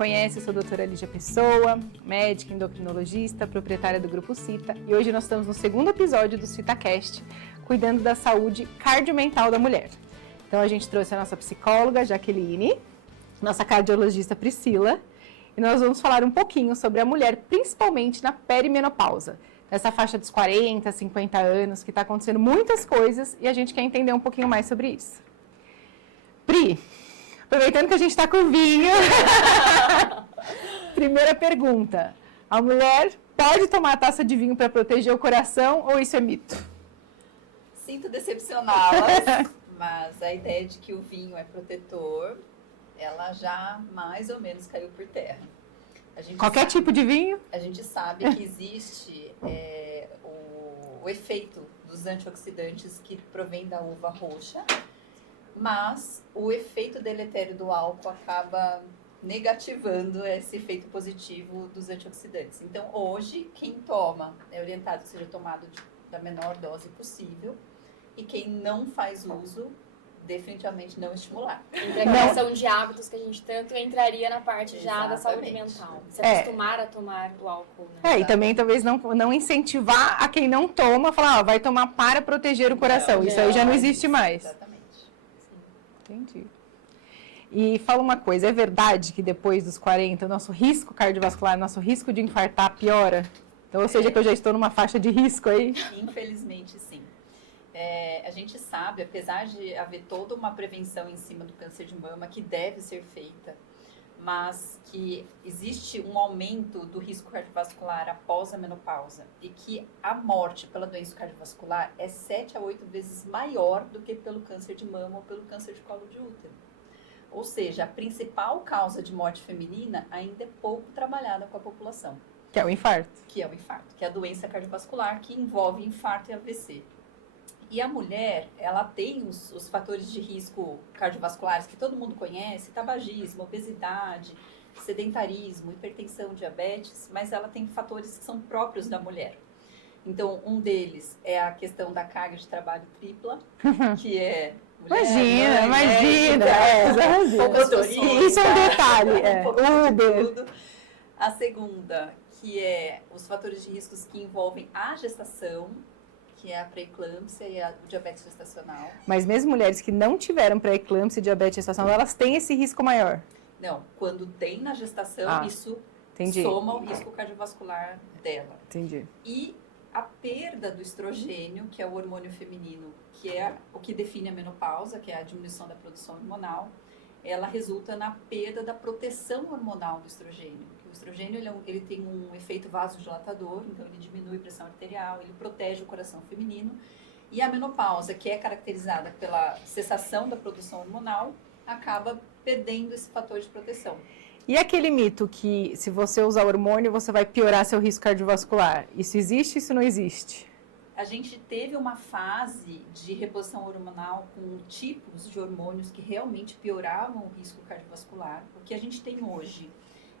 conhece, eu sou a doutora Lígia Pessoa, médica, endocrinologista, proprietária do Grupo Cita, e hoje nós estamos no segundo episódio do CitaCast, cuidando da saúde cardiomental da mulher. Então a gente trouxe a nossa psicóloga, Jaqueline, nossa cardiologista Priscila, e nós vamos falar um pouquinho sobre a mulher, principalmente na perimenopausa, nessa faixa dos 40, 50 anos, que está acontecendo muitas coisas e a gente quer entender um pouquinho mais sobre isso. Pri, aproveitando que a gente está com vinho, primeira pergunta, a mulher pode tomar a taça de vinho para proteger o coração ou isso é mito? Sinto decepcioná-las, mas a ideia de que o vinho é protetor, ela já mais ou menos caiu por terra. Qualquer tipo de vinho? A gente sabe que existe o efeito dos antioxidantes que provém da uva roxa, mas o efeito deletério do álcool acaba negativando esse efeito positivo dos antioxidantes. Então, hoje, quem toma é orientado que seja tomado da menor dose possível e quem não faz uso, definitivamente não estimular. Entre a questão de hábitos que a gente tanto entraria na parte já da saúde mental. Se acostumar a tomar o álcool, né? E também talvez não incentivar a quem não toma, falar, vai tomar para proteger o coração. Isso aí já não existe mais. Exatamente. Sim. Entendi. E fala uma coisa, é verdade que depois dos 40, o nosso risco cardiovascular, nosso risco de infartar piora? Então, ou seja, que eu já estou numa faixa de risco aí? Infelizmente, sim. A gente sabe, apesar de haver toda uma prevenção em cima do câncer de mama que deve ser feita, mas que existe um aumento do risco cardiovascular após a menopausa e que a morte pela doença cardiovascular é 7 a 8 vezes maior do que pelo câncer de mama ou pelo câncer de colo de útero. Ou seja, a principal causa de morte feminina ainda é pouco trabalhada com a população. Que é o infarto. Que é o infarto, que é a doença cardiovascular que envolve infarto e AVC. E a mulher, ela tem os fatores de risco cardiovasculares que todo mundo conhece, tabagismo, obesidade, sedentarismo, hipertensão, diabetes, mas ela tem fatores que são próprios da mulher. Então, um deles é a questão da carga de trabalho tripla, que é mulher, imagina. Isso é um detalhe. Tudo. A segunda, que é os fatores de riscos que envolvem a gestação, que é a pré-eclâmpsia e o diabetes gestacional. Mas mesmo mulheres que não tiveram pré-eclâmpsia e diabetes gestacional, elas têm esse risco maior? Não, quando tem na gestação, isso soma o risco cardiovascular dela. Entendi. E a perda do estrogênio, que é o hormônio feminino, que é o que define a menopausa, que é a diminuição da produção hormonal, ela resulta na perda da proteção hormonal do estrogênio. O estrogênio ele tem um efeito vasodilatador, então ele diminui a pressão arterial, ele protege o coração feminino. E a menopausa, que é caracterizada pela cessação da produção hormonal, acaba perdendo esse fator de proteção. E aquele mito que se você usar hormônio, você vai piorar seu risco cardiovascular? Isso existe ou isso não existe? A gente teve uma fase de reposição hormonal com tipos de hormônios que realmente pioravam o risco cardiovascular. O que a gente tem hoje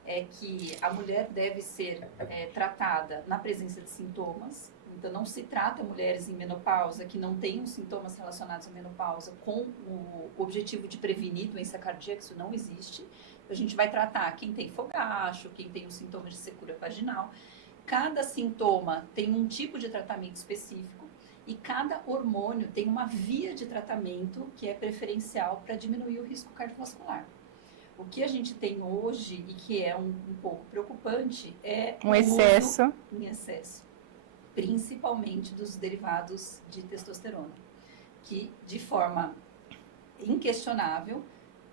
é que a mulher deve ser tratada na presença de sintomas. Então, não se trata mulheres em menopausa que não tenham sintomas relacionados à menopausa com o objetivo de prevenir doença cardíaca, isso não existe. A gente vai tratar quem tem fogacho, quem tem os sintomas de secura vaginal. Cada sintoma tem um tipo de tratamento específico e cada hormônio tem uma via de tratamento que é preferencial para diminuir o risco cardiovascular. O que a gente tem hoje e que é um pouco preocupante é um excesso. Em excesso, principalmente dos derivados de testosterona, que de forma inquestionável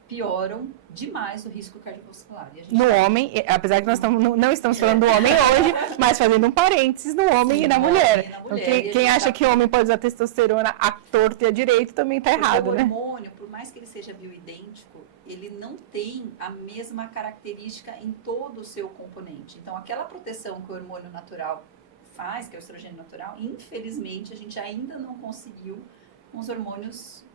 pioram demais o risco cardiovascular. No homem, apesar que nós não estamos falando do homem hoje, mas fazendo um parênteses no homem e na mulher. Então, quem acha que o homem pode usar testosterona à torto e à direito também está errado, né? O hormônio, por mais que ele seja bioidêntico, ele não tem a mesma característica em todo o seu componente. Então, aquela proteção que o hormônio natural faz, que é o estrogênio natural, infelizmente, a gente ainda não conseguiu com os hormônios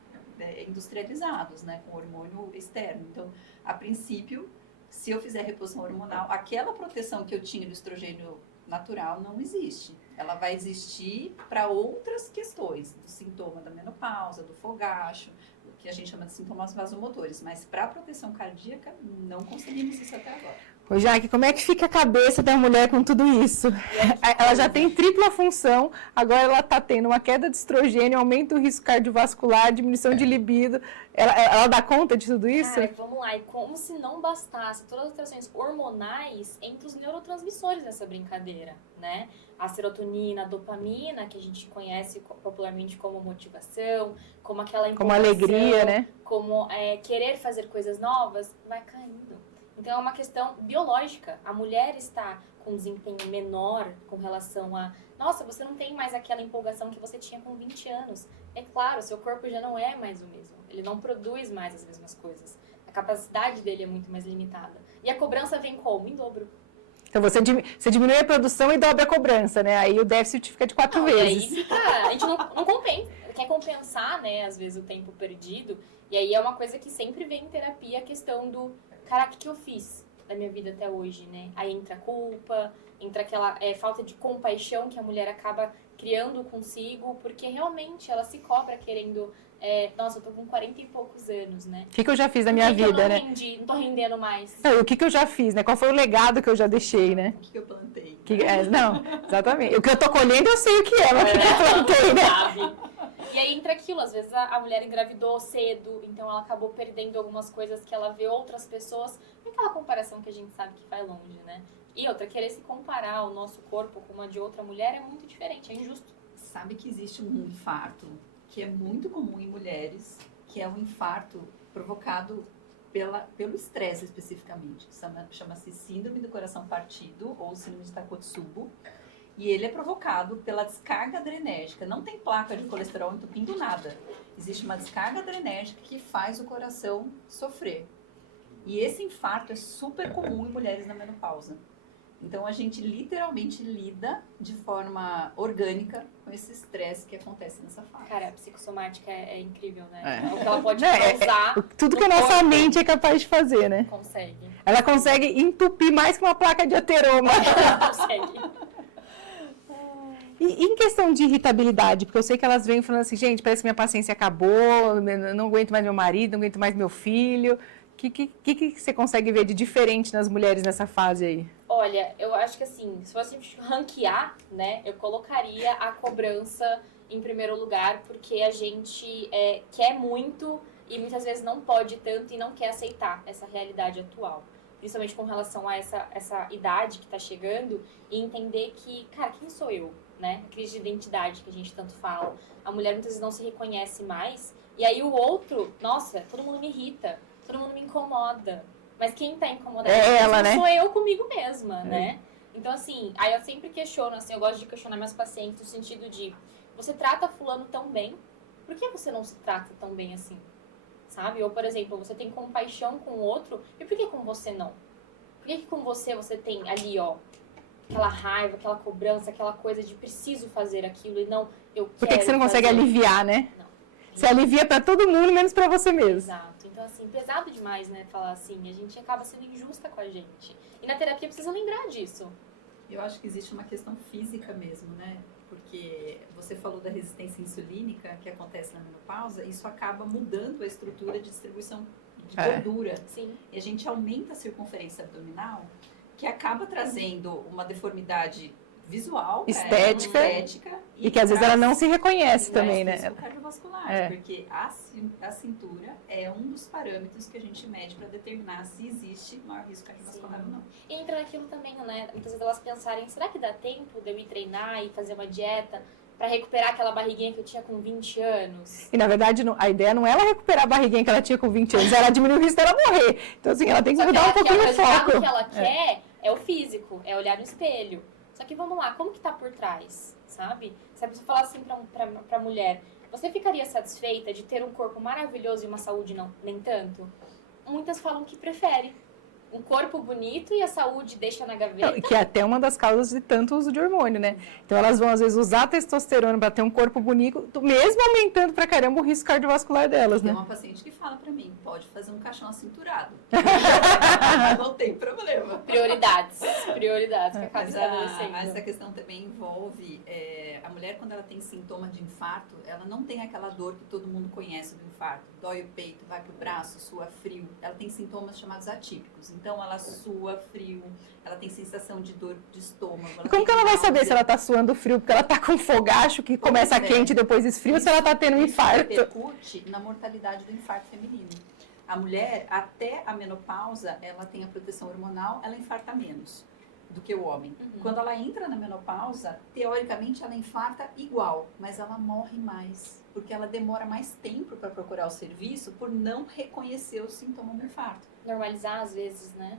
industrializados, né, com hormônio externo. Então, a princípio, se eu fizer reposição hormonal, aquela proteção que eu tinha do estrogênio natural não existe. Ela vai existir para outras questões, do sintoma da menopausa, do fogacho, que a gente chama de sintomas vasomotores, mas para proteção cardíaca, não conseguimos isso até agora. Ô, Jaque, como é que fica a cabeça da mulher com tudo isso? Ela já tem tripla função, agora ela está tendo uma queda de estrogênio, aumento do risco cardiovascular, diminuição de libido. Ela dá conta de tudo isso? Cara, vamos lá. E como se não bastasse todas as alterações hormonais entre os neurotransmissores dessa brincadeira, né? A serotonina, a dopamina, que a gente conhece popularmente como motivação, como aquela empolgação, como alegria, né? Como querer fazer coisas novas, vai caindo. Então, é uma questão biológica. A mulher está com um desempenho menor com relação a... Nossa, você não tem mais aquela empolgação que você tinha com 20 anos. É claro, seu corpo já não é mais o mesmo. Ele não produz mais as mesmas coisas. A capacidade dele é muito mais limitada. E a cobrança vem como? Em dobro. Então, você diminui a produção e dobra a cobrança, né? Aí o déficit fica de 4 vezes. E aí fica... A gente não compensa. Quer compensar, né, às vezes, o tempo perdido. E aí é uma coisa que sempre vem em terapia, a questão do... Cara, o que eu fiz da minha vida até hoje, né? Aí entra a culpa, entra aquela falta de compaixão que a mulher acaba criando consigo, porque realmente ela se cobra querendo... nossa, eu tô com 40 e poucos anos, né? O que eu já fiz da minha vida, né? Não tô rendendo mais. Não, o que eu já fiz, né? Qual foi o legado que eu já deixei, né? O que eu plantei? Não, exatamente. O que eu tô colhendo eu sei o que é, mas o que eu plantei, né? Sabe? E aí entra aquilo, às vezes a mulher engravidou cedo, então ela acabou perdendo algumas coisas que ela vê outras pessoas. E aquela comparação que a gente sabe que vai longe, né? E outra, querer se comparar o nosso corpo com uma de outra mulher é muito diferente, é injusto. Sabe que existe um infarto que é muito comum em mulheres, que é um infarto provocado pelo estresse especificamente. Chama-se síndrome do coração partido ou síndrome de Takotsubo. E ele é provocado pela descarga adrenérgica. Não tem placa de colesterol entupindo nada. Existe uma descarga adrenérgica que faz o coração sofrer. E esse infarto é super comum em mulheres na menopausa. Então, a gente literalmente lida de forma orgânica com esse estresse que acontece nessa fase. Cara, a psicossomática é incrível, né? O que ela pode causar. Tudo que a nossa mente é capaz de fazer, né? Consegue. Ela consegue entupir mais que uma placa de ateroma. Consegue. E em questão de irritabilidade, porque eu sei que elas vêm falando assim, gente, parece que minha paciência acabou, eu não aguento mais meu marido, não aguento mais meu filho. O que você consegue ver de diferente nas mulheres nessa fase aí? Olha, eu acho que assim, se fosse ranquear, né, eu colocaria a cobrança em primeiro lugar, porque a gente quer muito e muitas vezes não pode tanto e não quer aceitar essa realidade atual. Principalmente com relação a essa idade que está chegando e entender que, cara, quem sou eu? Né? A crise de identidade que a gente tanto fala. A mulher muitas vezes não se reconhece mais. E aí o outro, nossa, todo mundo me irrita, todo mundo me incomoda. Mas quem tá incomodado ela, né? Sou eu comigo mesma, né? Então, assim, aí eu sempre questiono, assim, eu gosto de questionar meus pacientes no sentido de, você trata fulano tão bem, por que você não se trata tão bem assim? Sabe? Ou, por exemplo, você tem compaixão com o outro, e por que com você não? Por que com você tem ali, ó, aquela raiva, aquela cobrança, aquela coisa de preciso fazer aquilo e não eu quero. Por que você não consegue aliviar, né? Não. Você alivia pra todo mundo, menos pra você mesmo. Exato. Então, assim, pesado demais, né, falar assim. A gente acaba sendo injusta com a gente. E na terapia precisa lembrar disso. Eu acho que existe uma questão física mesmo, né? Porque você falou da resistência insulínica que acontece na menopausa, isso acaba mudando a estrutura de distribuição de gordura. Sim. E a gente aumenta a circunferência abdominal, que acaba trazendo uma deformidade visual, estética e que às vezes traz ela não se reconhece também, né? risco cardiovascular, porque a cintura é um dos parâmetros que a gente mede para determinar se existe maior risco cardiovascular ou não. E entra naquilo também, né? Muitas vezes elas pensarem, será que dá tempo de eu ir treinar e fazer uma dieta para recuperar aquela barriguinha que eu tinha com 20 anos? E na verdade a ideia não é ela recuperar a barriguinha que ela tinha com 20 anos, ela diminuir o risco dela morrer. Então assim, ela tem que mudar um pouquinho o foco. O que ela quer é o físico, é olhar no espelho. Só que vamos lá, como que tá por trás, sabe? Se a pessoa falar assim pra mulher, você ficaria satisfeita de ter um corpo maravilhoso e uma saúde nem tanto? Muitas falam que prefere. um corpo bonito e a saúde deixa na gaveta. Que é até uma das causas de tanto uso de hormônio, né? Então elas vão, às vezes, usar testosterona para ter um corpo bonito, mesmo aumentando pra caramba o risco cardiovascular delas, né? Tem uma paciente que fala pra mim, pode fazer um caixão acinturado. Não tem problema. Prioridades que acaba Mas estabelecendo. essa questão também envolve a mulher, quando ela tem sintoma de infarto, ela não tem aquela dor que todo mundo conhece do infarto. Dói o peito, vai pro braço, sua frio. Ela tem sintomas chamados atípicos. Então, ela sua frio, ela tem sensação de dor de estômago. Como que ela vai saber se ela tá suando frio porque ela tá com fogacho que começa quente e depois esfria, ou se ela tá tendo um infarto? Isso repercute na mortalidade do infarto feminino. A mulher, até a menopausa, ela tem a proteção hormonal, ela infarta menos do que o homem. Quando ela entra na menopausa, teoricamente ela infarta igual, mas ela morre mais, porque ela demora mais tempo para procurar o serviço por não reconhecer o sintoma do infarto. Normalizar às vezes, né?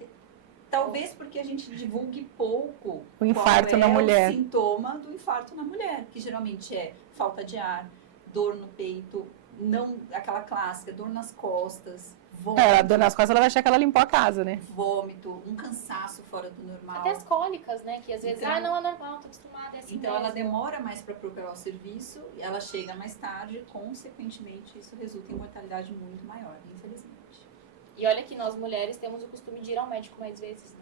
Talvez porque a gente divulgue pouco o infarto na mulher. O sintoma do infarto na mulher, que geralmente é falta de ar, dor no peito, não aquela clássica, dor nas costas, vômito. A dor nas costas, ela vai achar que ela limpou a casa, né? Vômito, um cansaço fora do normal. Até as cólicas, né? Que às vezes, Então, não é normal, tô acostumada, é assim então mesmo. ela demora mais para procurar o serviço, ela chega mais tarde, consequentemente isso resulta em mortalidade muito maior, infelizmente. E olha que nós mulheres temos o costume de ir ao médico mais vezes, né?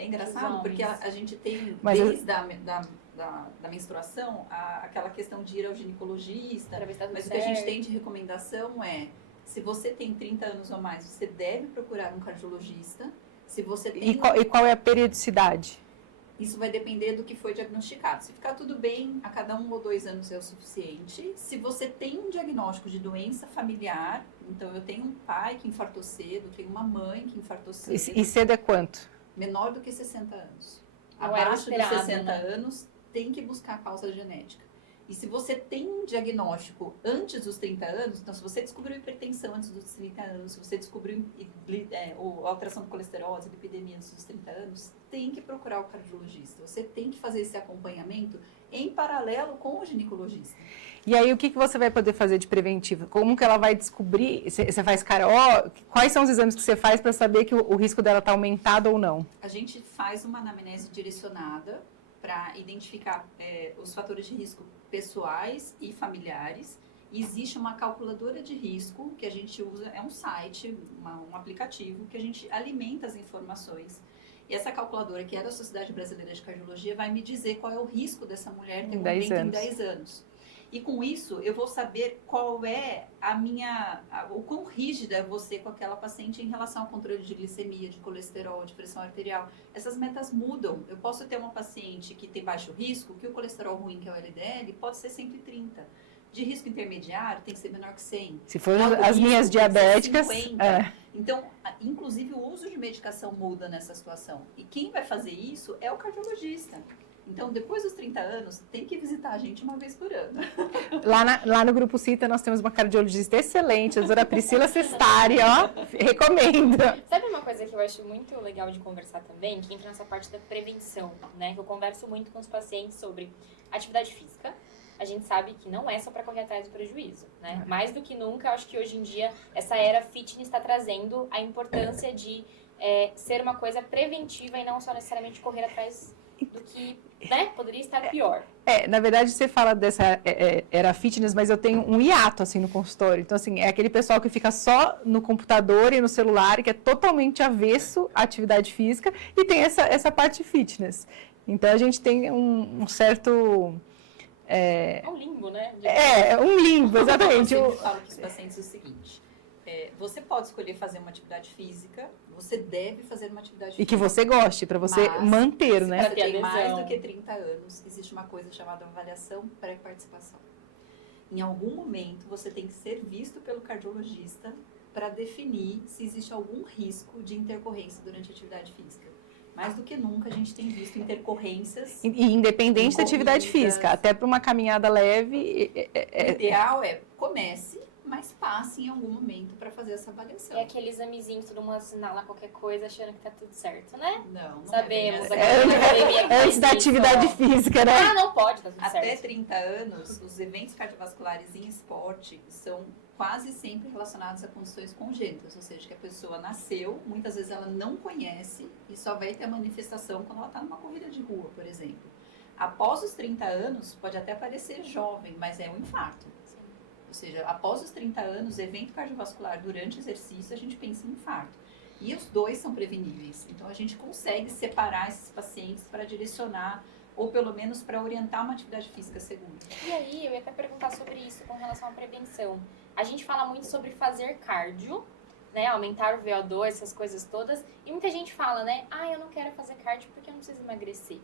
É engraçado porque a gente tem, Mas desde da menstruação, aquela questão de ir ao ginecologista, Pra ver se tá tudo mas o que a gente certo. tem de recomendação é, se você tem 30 anos ou mais, você deve procurar um cardiologista. Se você tem... E qual é a periodicidade? Isso vai depender do que foi diagnosticado. Se ficar tudo bem, a cada 1 ou 2 anos é o suficiente. Se você tem um diagnóstico de doença familiar, então eu tenho um pai que infartou cedo, tenho uma mãe que infartou cedo. E cedo é quanto? Menor do que 60 anos. Não era Abaixo esperado, de 60 né? anos, tem que buscar a causa genética. E se você tem um diagnóstico antes dos 30 anos, então se você descobriu hipertensão antes dos 30 anos, se você descobriu alteração do colesterol, a lipidemia antes dos 30 anos, tem que procurar o cardiologista. Você tem que fazer esse acompanhamento em paralelo com o ginecologista. E aí, o que você vai poder fazer de preventivo? Como que ela vai descobrir? Você faz quais são os exames que você faz para saber que o risco dela está aumentado ou não? A gente faz uma anamnese direcionada para identificar os fatores de risco pessoais e familiares. E existe uma calculadora de risco que a gente usa, é um site, um aplicativo, que a gente alimenta as informações. E essa calculadora, que é da Sociedade Brasileira de Cardiologia, vai me dizer qual é o risco dessa mulher ter um aumento em 10 anos. E com isso, eu vou saber qual é o quão rígida é você com aquela paciente em relação ao controle de glicemia, de colesterol, de pressão arterial. Essas metas mudam. Eu posso ter uma paciente que tem baixo risco, que o colesterol ruim, que é o LDL, pode ser 130. De risco intermediário, tem que ser menor que 100. Se for as minhas diabéticas... 50. Então, inclusive, o uso de medicação muda nessa situação. E quem vai fazer isso é o cardiologista. Então, depois dos 30 anos, tem que visitar a gente uma vez por ano. Lá no Grupo Cita, nós temos uma cardiologista excelente, a doutora Priscila Sestari, ó, recomendo. Sabe uma coisa que eu acho muito legal de conversar também, que entra nessa parte da prevenção, né? Que eu converso muito com os pacientes sobre atividade física. A gente sabe que não é só para correr atrás do prejuízo, né? Mais do que nunca, eu acho que hoje em dia, essa era fitness está trazendo a importância de ser uma coisa preventiva e não só necessariamente correr atrás do que, né, poderia estar pior. Na verdade, você fala dessa era fitness, mas eu tenho um hiato, assim, no consultório. Então, assim, é aquele pessoal que fica só no computador e no celular, que é totalmente avesso à atividade física, e tem essa parte fitness. Então, a gente tem um certo... É um limbo, né? Um limbo, exatamente. Eu sempre falo para os pacientes o seguinte, você pode escolher fazer uma atividade física, você deve fazer uma atividade física. E que você goste, para você manter, né? Se você tem mais do que 30 anos, existe uma coisa chamada avaliação pré-participação. Em algum momento, você tem que ser visto pelo cardiologista para definir se existe algum risco de intercorrência durante a atividade física. Mais do que nunca, a gente tem visto intercorrências. E independente da atividade física, até para uma caminhada leve. O ideal comece, mas passe em algum momento para fazer essa avaliação. E aquele examezinho que todo mundo assinala qualquer coisa achando que tá tudo certo, né? Não sabemos. Antes da atividade física, né? Não pode, tá tudo certo. Até 30 anos, os eventos cardiovasculares em esporte são quase sempre relacionados a condições congênitas, ou seja, que a pessoa nasceu, muitas vezes ela não conhece e só vai ter a manifestação quando ela está numa corrida de rua, por exemplo. Após os 30 anos, pode até parecer jovem, mas é um infarto. Sim. Ou seja, após os 30 anos, evento cardiovascular durante o exercício, a gente pensa em infarto. E os dois são preveníveis. Então, a gente consegue separar esses pacientes para direcionar ou pelo menos para orientar uma atividade física segura. E aí, eu ia até perguntar sobre isso com relação à prevenção. A gente fala muito sobre fazer cardio, né, aumentar o VO2, essas coisas todas, e muita gente fala, né, eu não quero fazer cardio porque eu não preciso emagrecer.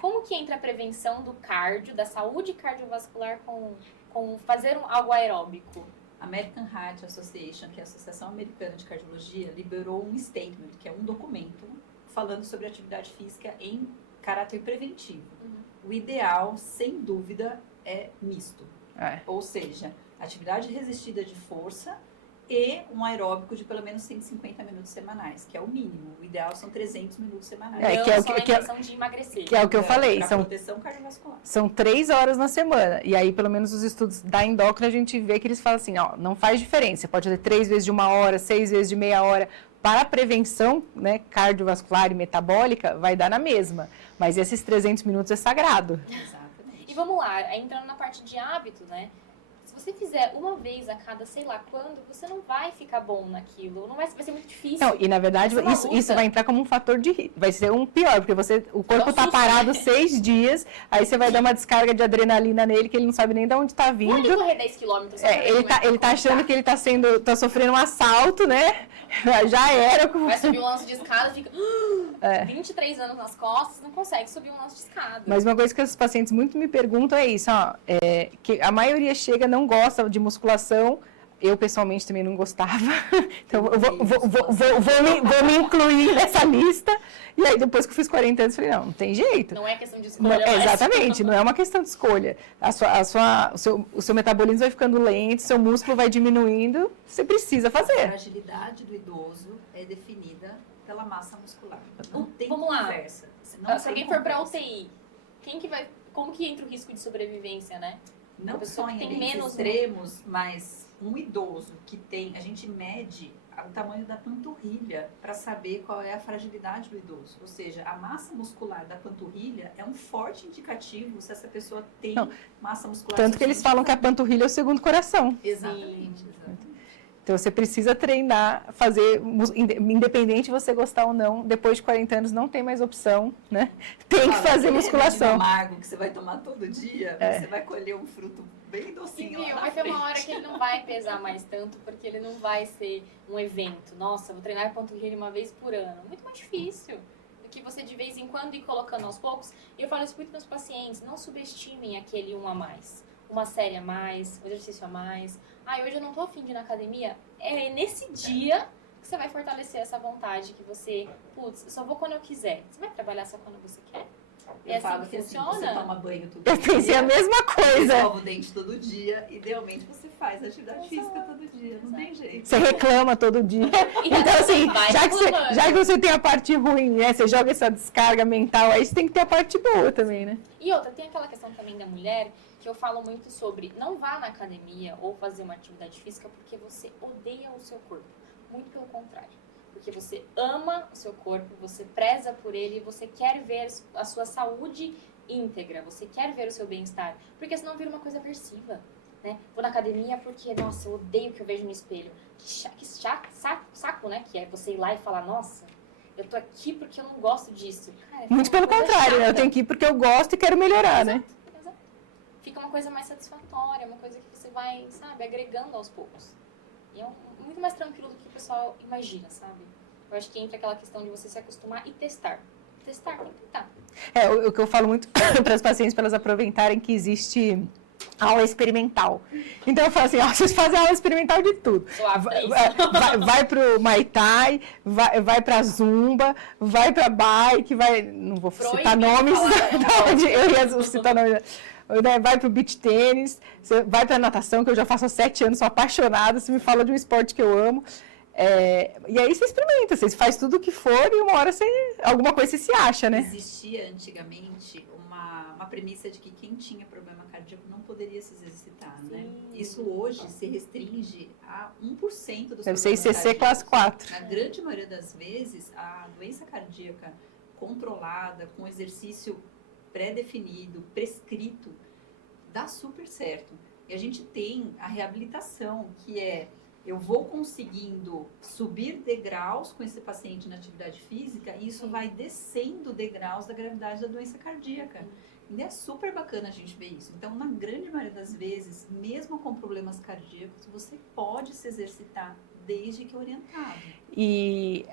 Como que entra a prevenção do cardio, da saúde cardiovascular com fazer algo aeróbico? American Heart Association, que é a Associação Americana de Cardiologia, liberou um statement, que é um documento falando sobre atividade física em caráter preventivo. O ideal, sem dúvida, é misto. Ou seja, atividade resistida de força e um aeróbico de pelo menos 150 minutos semanais, que é o mínimo. O ideal são 300 minutos semanais. Que é o que a intenção de emagrecer. Que é o que eu falei. Para proteção cardiovascular. São 3 horas na semana. E aí, pelo menos, os estudos da endócrina, a gente vê que eles falam assim, não faz diferença. Você pode ter 3 vezes de 1 hora, 6 vezes de meia hora. Para a prevenção, né, cardiovascular e metabólica, vai dar na mesma. Mas esses 300 minutos é sagrado. Exatamente. E vamos lá, entrando na parte de hábito, né? Se você fizer uma vez a cada sei lá quando, você não vai ficar bom naquilo. Vai ser muito difícil. Não, e na verdade, isso vai entrar como um fator de risco. Vai ser um pior, porque o corpo está parado 6 dias, aí você vai dar uma descarga de adrenalina nele, que ele não sabe nem de onde está vindo. Pode correr 10 quilômetros. Ele tá achando que ele tá sofrendo um assalto, né? Já era. Vai subir um lance de escada, fica 23 anos nas costas, não consegue subir um lance de escada. Mas uma coisa que os pacientes muito me perguntam é isso, que a maioria chega, não gosta de musculação. Eu, pessoalmente, também não gostava. Então, eu vou me incluir nessa lista. E aí, depois que eu fiz 40 anos, eu falei, não tem jeito. Não é questão de escolha. Exatamente, não é uma questão de escolha. O seu metabolismo vai ficando lento, seu músculo vai diminuindo, você precisa fazer. A fragilidade do idoso é definida pela massa muscular. Não tem conversa. Se alguém for para UTI, como que entra o risco de sobrevivência, né? Não só em eventos extremos, mas um idoso que tem, a gente mede o tamanho da panturrilha para saber qual é a fragilidade do idoso. Ou seja, a massa muscular da panturrilha é um forte indicativo se essa pessoa tem massa muscular. Tanto que eles falam que a panturrilha é o segundo coração. Exatamente. Então você precisa treinar, fazer, independente de você gostar ou não, depois de 40 anos não tem mais opção, né? Tem que fazer musculação. Amargo que você vai tomar todo dia, você vai colher um fruto bem docinho. E vai ter uma hora que ele não vai pesar mais tanto, porque ele não vai ser um evento. Nossa, vou treinar panturrilha uma vez por ano. Muito mais difícil do que você de vez em quando ir colocando aos poucos. E eu falo isso muito para os pacientes, não subestimem aquele 1 a mais. Uma série a mais, um exercício a mais. Hoje eu não tô afim de ir na academia. É nesse dia que você vai fortalecer essa vontade que você... só vou quando eu quiser. Você vai trabalhar só quando você quer? Eu falo que funciona. Você toma banho todo dia. Eu pensei a mesma coisa. Escova o dente todo dia. Idealmente você faz atividade física todo dia. Não tem jeito. Você reclama todo dia. Então assim, já que você tem a parte ruim, né? Você joga essa descarga mental, aí você tem que ter a parte boa também, né? E outra, tem aquela questão também da mulher, que eu falo muito sobre, não vá na academia ou fazer uma atividade física porque você odeia o seu corpo. Muito pelo contrário. Porque você ama o seu corpo, você preza por ele, você quer ver a sua saúde íntegra, você quer ver o seu bem-estar. Porque senão vira uma coisa aversiva, né? Vou na academia porque, nossa, eu odeio o que eu vejo no espelho. Que saco, né? Que é você ir lá e falar, nossa, eu tô aqui porque eu não gosto disso. Cara, muito pelo contrário, né? Eu tenho que ir porque eu gosto e quero melhorar, né? Exato. Fica uma coisa mais satisfatória, uma coisa que você vai, sabe, agregando aos poucos. E é muito mais tranquilo do que o pessoal imagina, sabe? Eu acho que entra aquela questão de você se acostumar e testar. Testar, tem que tentar. O que eu falo muito para as pacientes, para elas aproveitarem que existe aula experimental. Então eu falo assim, vocês fazem aula experimental de tudo. Vai pro Muay Thai, vai pra Zumba, vai pra bike, não vou citar nomes, eu ia citar nomes. Vai pro beach tênis, vai pra natação, que eu já faço há 7 anos, sou apaixonada, você me fala de um esporte que eu amo. E aí você experimenta, você faz tudo o que for e uma hora alguma coisa você se acha, né? Existia antigamente uma uma premissa de que quem tinha problema cardíaco não poderia se exercitar, né? Sim. Isso hoje se restringe a 1% dos Deve ser problemas ICC cardíacos. classe 4. Na grande maioria das vezes, a doença cardíaca controlada, com exercício pré-definido, prescrito, dá super certo. E a gente tem a reabilitação, que é eu vou conseguindo subir degraus com esse paciente na atividade física e isso vai descendo degraus da gravidade da doença cardíaca. E é super bacana a gente ver isso. Então, na grande maioria das vezes, mesmo com problemas cardíacos, você pode se exercitar desde que orientado. E,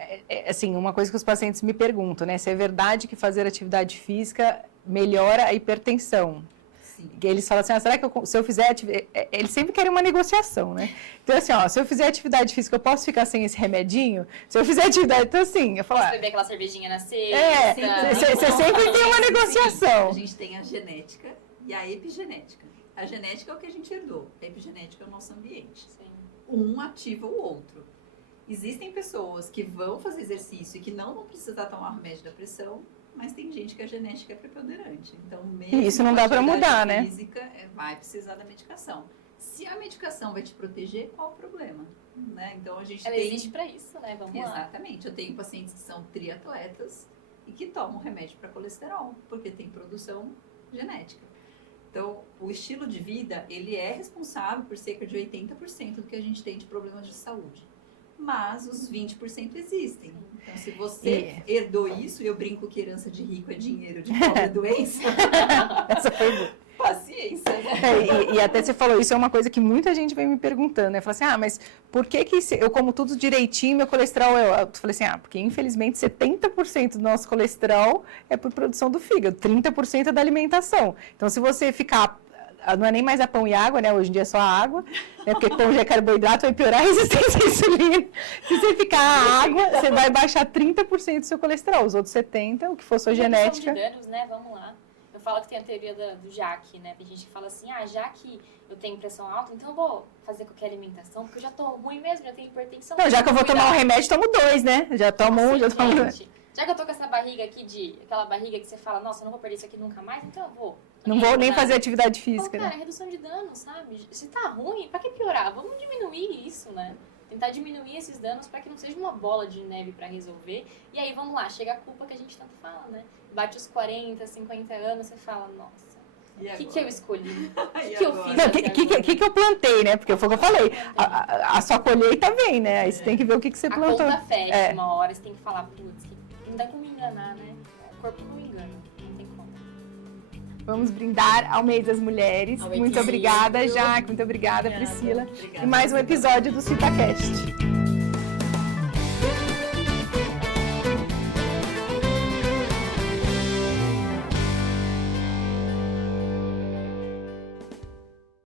assim, uma coisa que os pacientes me perguntam, né? Se é verdade que fazer atividade física melhora a hipertensão. Sim. Eles falam assim, será que se eu fizer atividade... Eles sempre querem uma negociação, né? Então, assim, ó, se eu fizer atividade física, eu posso ficar sem esse remedinho? Se eu fizer atividade... Então, assim, eu falo... Posso beber aquela cervejinha na sexta? Você sempre tem uma negociação. A gente tem a genética e a epigenética. A genética é o que a gente herdou. A epigenética é o nosso ambiente. Sim. Um ativa o outro. Existem pessoas que vão fazer exercício e que não vão precisar tomar remédio da pressão, mas tem gente que a genética é preponderante. Então, mesmo isso não dá para mudar, né? Física, vai precisar da medicação. Se a medicação vai te proteger, qual o problema? Né? Então, a gente Ela tem... existe para isso, né? Vamos lá. Exatamente. Eu tenho pacientes que são triatletas e que tomam remédio para colesterol, porque tem produção genética. Então, o estilo de vida, ele é responsável por cerca de 80% do que a gente tem de problemas de saúde. Mas os 20% existem. Então, se você herdou isso, e eu brinco que herança de rico é dinheiro, de pobre é doença. Essa foi boa. Paciência, né? E até você falou, isso é uma coisa que muita gente vem me perguntando, né? Fala assim, mas por que eu como tudo direitinho, meu colesterol é alto? Eu falei assim, porque infelizmente 70% do nosso colesterol é por produção do fígado, 30% é da alimentação. Então, se você ficar... Não é nem mais a pão e água, né? Hoje em dia é só a água, né? Porque pão já é carboidrato, vai piorar a resistência à insulina. Se você ficar a água, você vai baixar 30% do seu colesterol. Os outros 70%, o que for sua genética... de danos, né? Vamos lá. Eu falo que tem a teoria do JAK, né? Tem gente que fala assim, já que eu tenho pressão alta, então eu vou fazer qualquer alimentação, porque eu já tô ruim mesmo, já tenho hipertensão. Não, já que eu vou tomar um remédio, tomo 2, né? Já tomo um, já tomo 2. Já que eu tô com essa barriga aqui, aquela barriga que você fala, nossa, eu não vou perder isso aqui nunca mais, então eu vou. Não vou nem fazer atividade física. Cara, redução de danos, sabe? Se tá ruim, pra que piorar? Vamos diminuir isso, né? Tentar diminuir esses danos pra que não seja uma bola de neve pra resolver. E aí, vamos lá, chega a culpa que a gente tanto fala, né? Bate os 40, 50 anos, você fala, nossa, o que eu escolhi? O que eu fiz? O que eu plantei, né? Porque foi o que eu falei. A sua colheita vem, né? Aí você tem que ver o que você plantou. A conta fecha uma hora, você tem que falar, putz, não dá como me enganar, né? O corpo não engana, não tem como. Vamos brindar ao mês das mulheres. Muito obrigada, Jaque. Muito obrigada, Priscila. Obrigada. E mais um episódio do CitaCast.